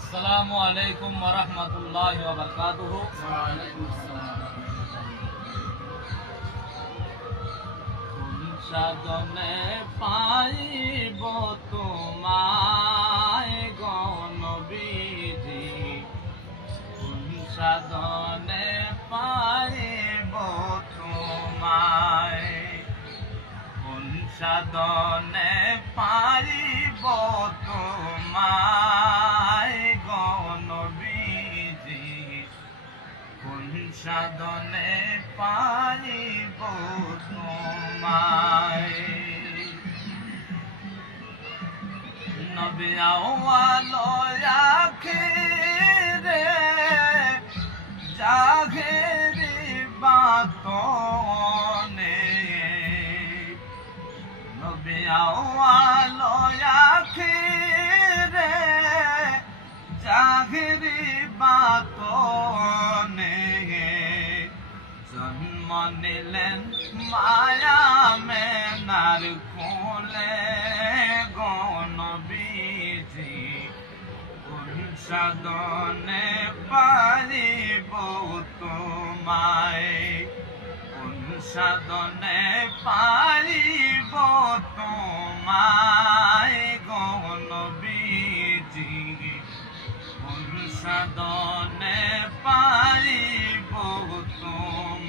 আসসালামু আলাইকুম ওয়া রাহমাতুল্লাহি ওয়া বারাকাতুহু। কোন সাধনে পাইব তোমায় গণবিধি। কোন পাইব তোমায়। কোন সাধনে পারিব তোমায়। নবী আওয়ালয়াকে রে জাগেরি বাতনে। নবী আওয়ালয়াকে রে জাগেরি বাতনে। জন্ম নিলেন মায়া মেনার কোলে গণবিধি কোন সাধনে পারিব তোমায়। কোন সাধনে পারিব তোমায় গণবিধি কোন সাধনে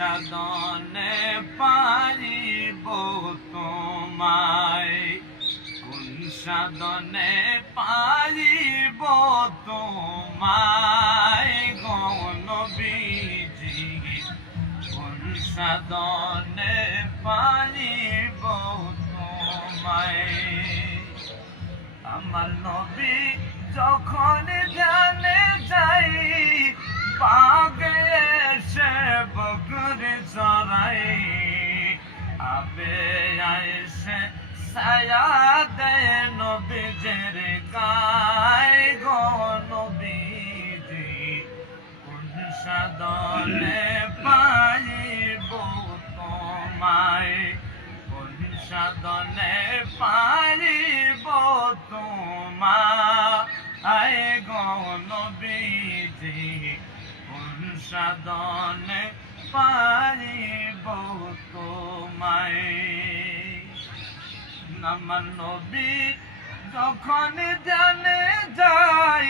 সাধনে পারিব তোমায়। কোন সাধনে পারিব তোমায় গনবীজি কোন সাধনে পারিব তোমায়? আমার নবী যখন জানে যাই পাগে সায়া দেয় নবীজের গায় গো নবীজি কোন সাধনে পাইব তোমায় কোন সাধনে পাইব তোমায়। আমার নবী যখন জানে যাই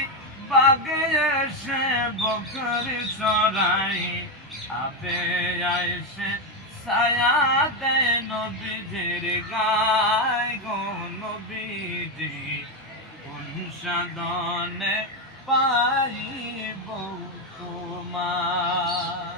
বাগে এসে বকর চড়াই আপে আইসে সায়া দেয় নবীজির গায় গো নবীজি। কোন সাধনে পাইব তোমার?